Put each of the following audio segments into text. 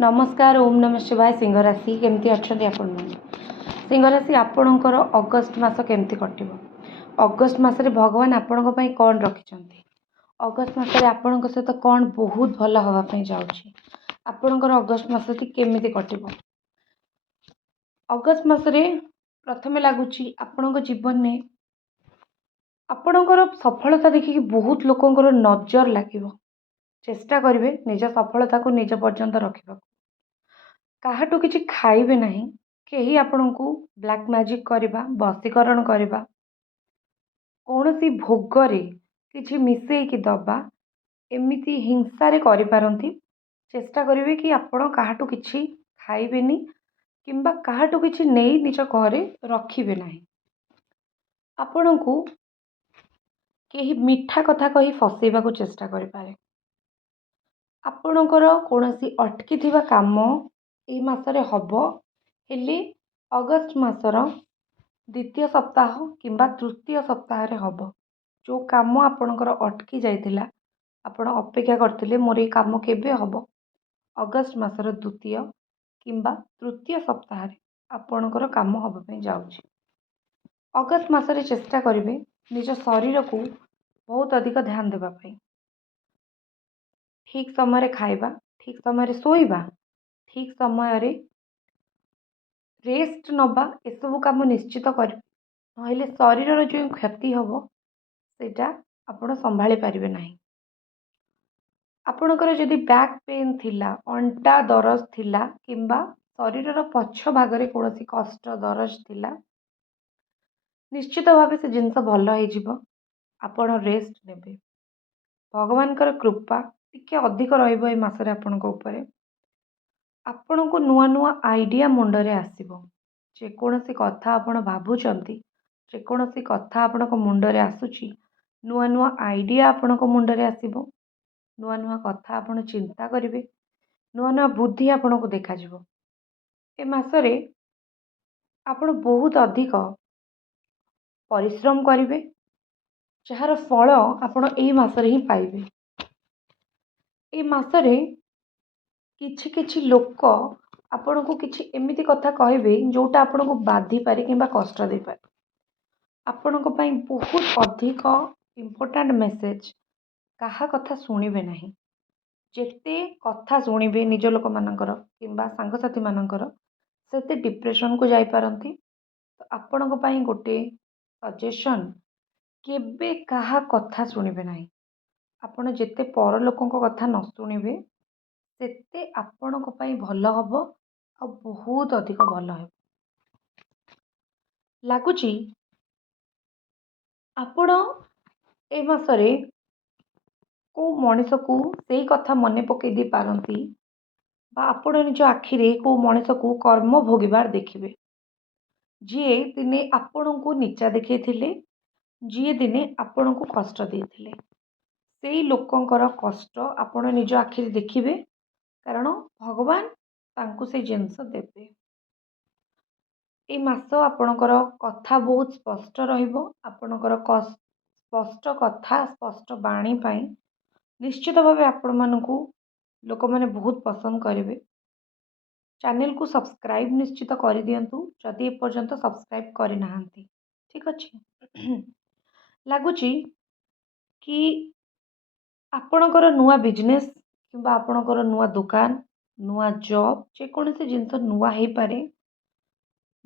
नमस्कार ओम नमः शिवाय सिंह राशि केमती अच्छा आपण सिंह राशि आपणकर अगस्ट मास केमती कटिबो अगस्ट मासरे भगवान आपणक पई कौन रखिछंती अगस्ट मासरे आपणक सहित कौन बहुत भल हवा पई जाउछि आपणकर अगस्ट मासटी केमिति कटिबो अगस्ट मासरे प्रथमे लागुछि आपणक जीवन में आपणकर सफलता देखिकी बहुत लोकंकर नजर लागिबो चेष्टा करिवे निज सफलता को निज पर्यंत रखिबा काहाटू किछि खाइबे नहीं केही आपणको ब्लैक मैजिक करबा बसीकरण करबा कौनसी भोगरे किछि मिसेई कि दबा एमिति हिंसा रे करि पारंती चेष्टा करिवे कि आपण काहाटू किछि खाइबेनी किंबा काहाटू किछि नेई निज घरे रखिबे नाही आपणको केही मीठा कथा कही फसेबा को चेष्टा करि पारे आपणकर कौनसी अटकी थिबा काम ए मासरे हबो हेले अगस्ट मासर द्वितीय सप्ताह किंबा तृतीय सप्ताह रे हबो जो काम आपणकर अटकी जाइतिला आपण अपेक्षा करथिले मोर ए काम केबे हबो अगस्ट मासर द्वितीय किंबा तृतीय सप्ताह रे आपणकर काम हबो पे जाउछि अगस्ट मासरे चेष्टा करिवे निज शरीर को बहुत अधिक ध्यान देबा पई ठीक समय खाइबा ठीक समय शोइबा ठीक समय रेस्ट नबा एसबू कम निश्चित कर ना शरीर जो क्षति हम सेटा आपण संभाली पारिबे नाही आपणकर जदि बैक पेन थिला अंटा दरज थिला किंबा शरीर पछ भागरे कौनसी कष्ट दरज थिला निश्चित भाव से जिनस भल हो आपण रेस्ट नेबे भगवानकर कृपा टिके अधिक रहिबो ए मासरे आपणक उपरे आपणको नुआ नुआ आइडिया मुंडरे आसीबो जेकोसी कथा आपण भाबुचंती जेकोसी कथा आपणक मुंडरे आसुची नुआ नुआ आइडिया आपणक मुंडरे आसीबो नुआ नुआ कथा आपण चिंता करिवे नुआ नुआ बुद्धि आपणको देखा जिवो ए मासरे आपण बहुत अधिक परिश्रम करिवे जार फल आपण एई मासरे ही पाइबे ए मासरे किछि किछि लोक आपण को किछि एमिति कथा कहबे जोटा आपण को बाधी पारे किंबा कष्ट दे पारे आपण को पई बहुत अधिक इम्पोर्टेंट मेसेज कहा कथा सुनिबे नहीं जेते कथा सुनिबे निज लोक मानकर किंबा सांग साथी मानकर सेते डिप्रेशन को जाई पारंती तो आपण को पई गोटे सजेशन केबे कहा कथा सुनिबे नहीं आपण जेते पर लोकन को कथा न सुनिबे सेते आपण को पई भल हबो आ बहुत अधिक भल है लागुची आपण ए मासरे को मनीष को सही कथा मने पकई दी पारंती बा आपण निज आखिरे को मनीष को कर्म भोगिबार देखिबे जी दिने आपण को नीचा देखैथिले जी दिने आपण को कष्ट देथिले सेई लोकंकर कष्ट आपण निज आखिरे देखिबे कारण भगवान तांकु से जिनस देबे ए मास आपणकर कथा बहुत स्पष्ट रहिबो आपणकर स्पष्ट कथा स्पष्ट बाणी पाई निश्चित भाव आपण मानकु लोक माने बहुत पसंद करेंगे चैनल को सब्सक्राइब निश्चित कर दिंतु जदि ए पर्यंत सब्सक्राइब करना ठीक अच्छे लगुच कि आपणकर नुआ बिजनेस किंबा आपणकर नुआ दुकान नुआ जॉब जेकोसी जिनस नुआ हो पारे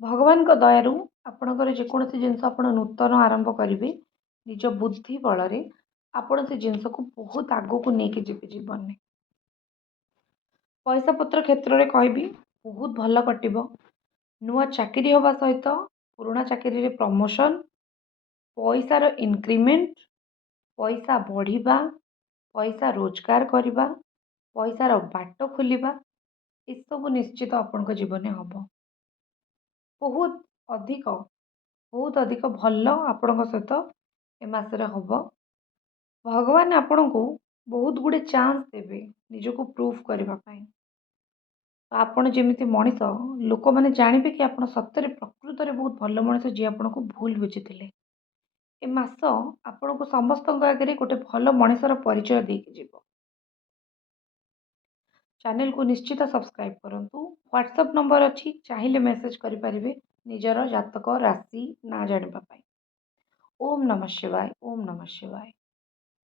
भगवान को दयारु आपणकर जेकोसी जिनस आप नूतन आरंभ करेंगे निज बुद्धि बल आपण से जिनस को बहुत आगो को लेकिन जीवे जीवन में पैसा पत्र क्षेत्र में कहबी बहुत भल कटिबो नुआ चाकरी होगा सहित पुराना चाकरी रे प्रमोशन पैसार इनक्रीमेंट पैसा बढ़िबा पैसा रोजगार करबा पैसार बाट खोलिबा ये सब निश्चित आपण जीवन में हम बहुत अधिक भल आपण सहित ए मासरे हम भगवान आपण को बहुत गुड़े चांस देवे निजको प्रूफ करने आपण जमी मनीष लोक मैंने जानवे कि आप सतरे प्रकृत में बहुत भल मनीष जी आपन को भूल बुझी ए मास आपण को समस्त आगे गोटे भल मनीषर परिचय देकी जीव चैनल को निश्चित सब्सक्राइब करूँ। व्हाट्सएप नंबर अच्छी चाहिए मेसेज करें निजर जातक राशि ना जानापी। ओम नमः शिवाय। ओम नमः शिवाय।